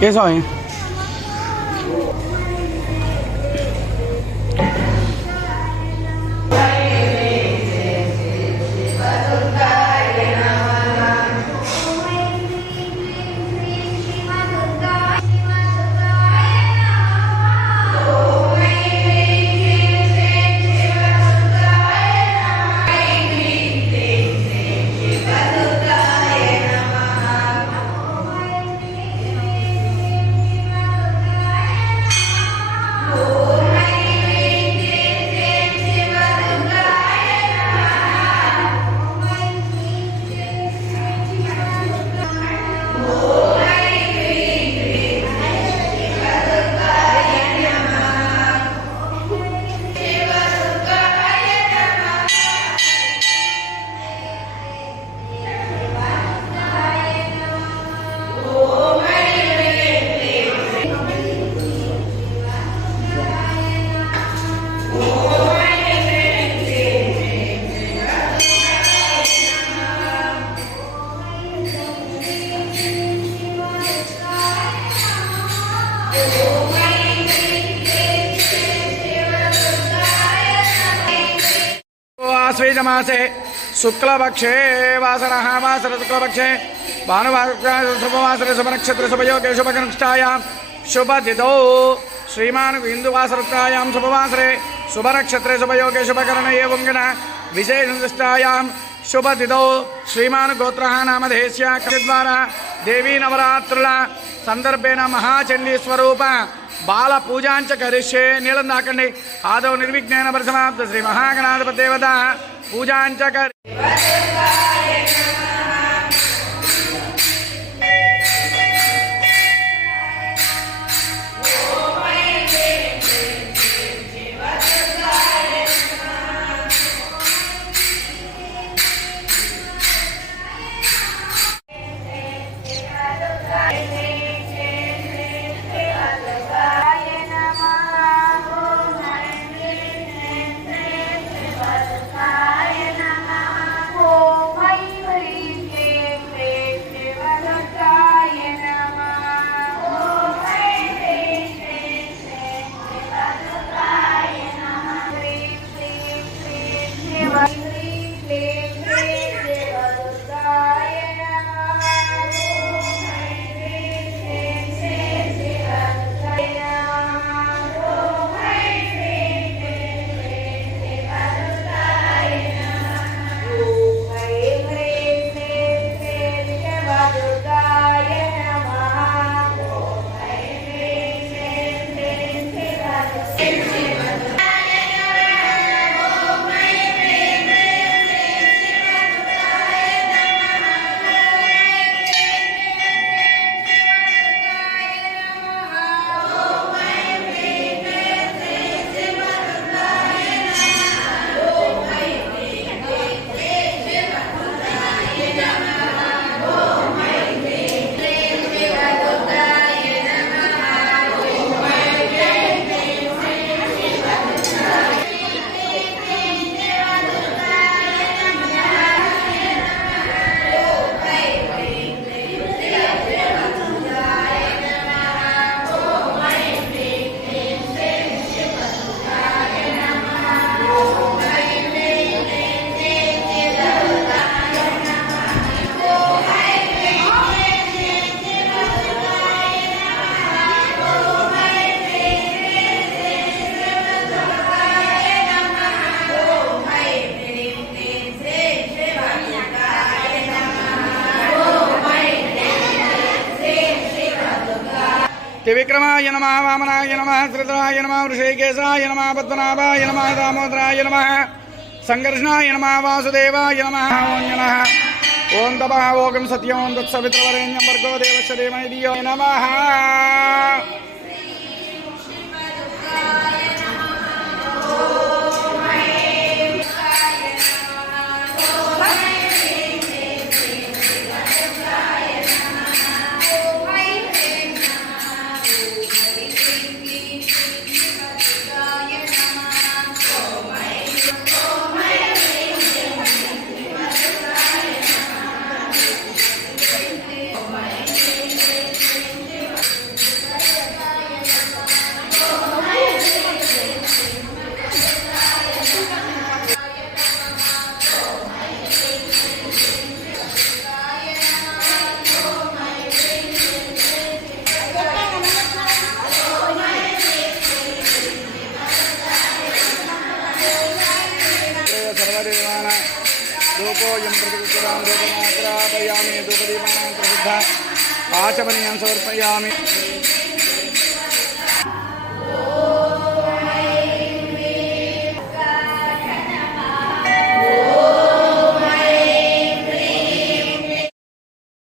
कैसा है आश्वेजमासे शुक्लपक्षे वासरः वासर शुक्लपक्षे भानुवासरे शुभनक्षत्र शुभयोगे शुभकनिष्ठायां शुभतिथौ श्रीमान् हिन्दुवासरुक्तायां शुभवासरे शुभनक्षत्रे शुभयोगे शुभकरणे एवं गण विशेषनिष्ठायां शुभतिथौ श्रीमान् गोत्रः नामधेयस्य द्वारा देवी नवरात्रुల संदर्भेन महाचंडी स्वरूप बाल पूजांच करिष्ये नीलं दाकंडी आदौ निर्विघ्नेन परिसमाप्त श्री महागणाधिपति देवता पूजांच कर त्रिविक्रमाय नमः वामनाय नमः श्रीधराय नमः ऋषिकेशाय नमः पद्मनाभाय नमः दामोदराय नमः संकर्षणाय नमः वासुदेवाय नमः ओं नमः ओं तपः ओं सत्यं तत्सवितुर्वरेण्यं भर्गो देवस्य धीमहि धियो यो नमः। सर्वदेवानां धूपोऽयं प्रतिगृह्णां धूपमात्रापयामि धूपदीपानां प्रसिद्धा आचमनीयं समर्पयामि